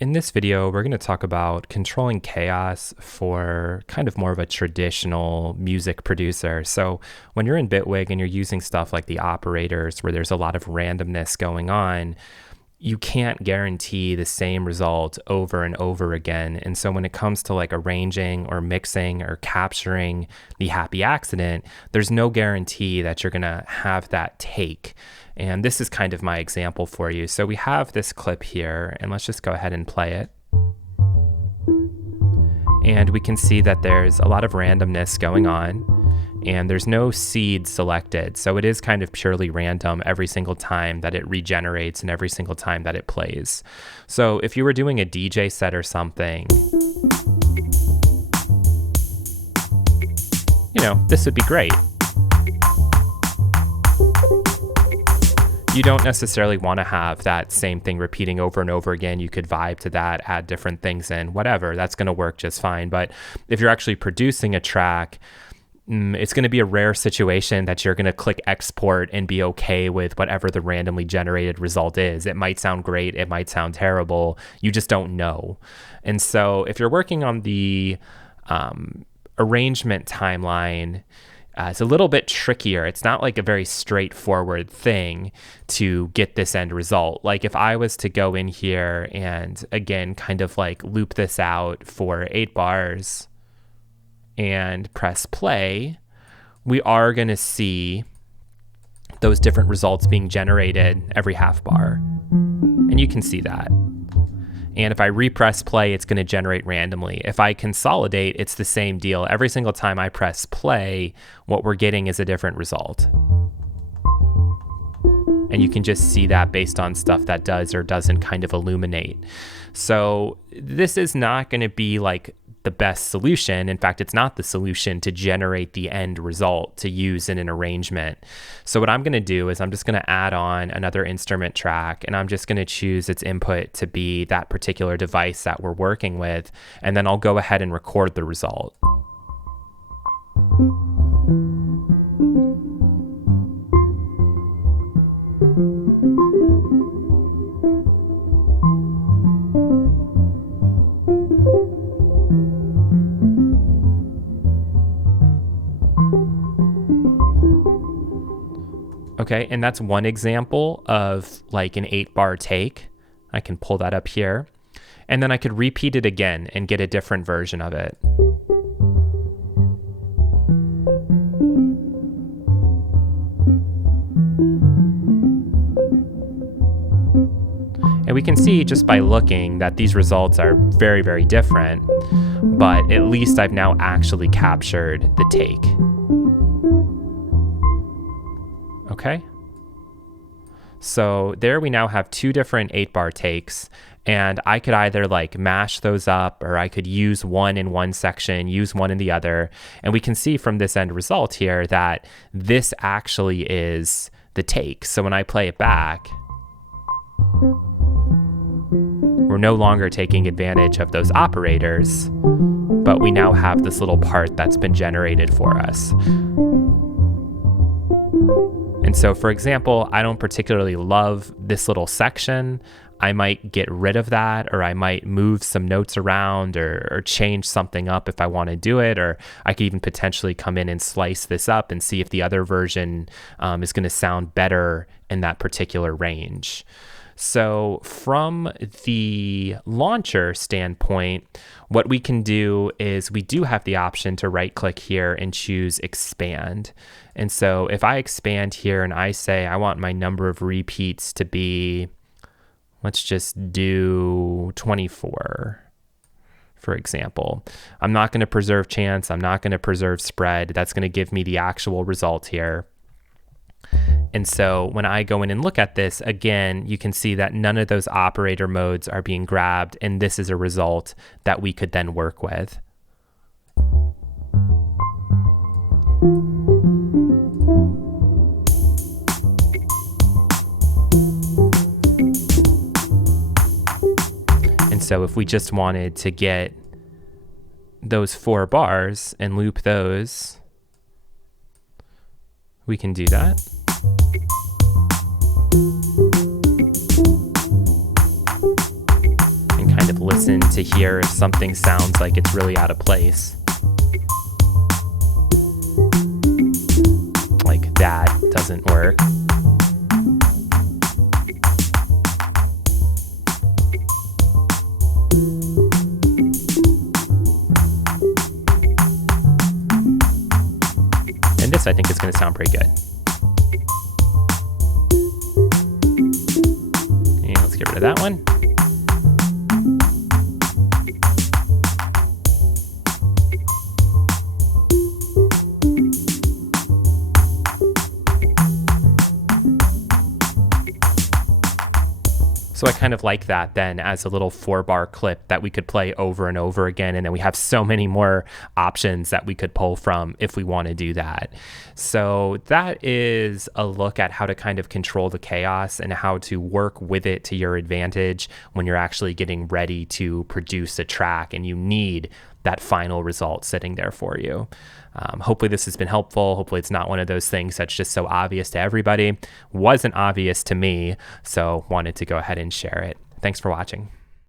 In this video, we're going to talk about controlling chaos for kind of more of a traditional music producer. So when you're in Bitwig and you're using stuff like the operators where there's a lot of randomness going on, you can't guarantee the same result over and over again. And so when it comes to like arranging or mixing or capturing the happy accident, there's no guarantee that you're going to have that take. And this is kind of my example for you. So we have this clip here, and let's just go ahead and play it. And we can see that there's a lot of randomness going on, and there's no seed selected. So it is kind of purely random every single time that it regenerates and every single time that it plays. So if you were doing a DJ set or something, this would be great. You don't necessarily want to have that same thing repeating over and over again. You could vibe to that, add different things in, whatever. That's going to work just fine. But if you're actually producing a track, it's going to be a rare situation that you're going to click export and be okay with whatever the randomly generated result is. It might sound great. It might sound terrible. You just don't know. And so if you're working on the arrangement timeline, it's a little bit trickier. It's not like a very straightforward thing to get this end result. Like if I was to go in here and again, kind of like loop this out for 8 bars and press play, we are going to see those different results being generated every half bar. And you can see that. And if I repress play, it's going to generate randomly. If I consolidate, it's the same deal. Every single time I press play, what we're getting is a different result. And you can just see that based on stuff that does or doesn't kind of illuminate. So this is not going to be like the best solution. In fact, it's not the solution to generate the end result to use in an arrangement. So what I'm going to do is I'm just going to add on another instrument track, and I'm just going to choose its input to be that particular device that we're working with, and then I'll go ahead and record the result. Okay, and that's one example of like an 8-bar take. I can pull that up here. And then I could repeat it again and get a different version of it. And we can see just by looking that these results are very, very different, but at least I've now actually captured the take. Okay, so there we now have 2 different 8-bar takes, and I could either like mash those up, or I could use one in one section, use one in the other, and we can see from this end result here that this actually is the take. So when I play it back, we're no longer taking advantage of those operators, but we now have this little part that's been generated for us. And so, for example, I don't particularly love this little section. I might get rid of that, or I might move some notes around or change something up if I want to do it, or I could even potentially come in and slice this up and see if the other version is going to sound better in that particular range. So from the launcher standpoint, what we can do is we do have the option to right click here and choose expand. And so if I expand here and I say I want my number of repeats to be, let's just do 24, for example. I'm not going to preserve chance. I'm not going to preserve spread. That's going to give me the actual result here. And so when I go in and look at this, again, you can see that none of those operator modes are being grabbed, and this is a result that we could then work with. And so if we just wanted to get those 4 bars and loop those, we can do that. kind of listen to hear if something sounds like it's really out of place. Like that doesn't work. And this, I think, is going to sound pretty good. And let's get rid of that one. So I kind of like that then as a little 4-bar clip that we could play over and over again. And then we have so many more options that we could pull from if we want to do that. So that is a look at how to kind of control the chaos and how to work with it to your advantage when you're actually getting ready to produce a track and you need that final result sitting there for you. Hopefully this has been helpful. Hopefully it's not one of those things that's just so obvious to everybody. Wasn't obvious to me, so wanted to go ahead and share it. Thanks for watching.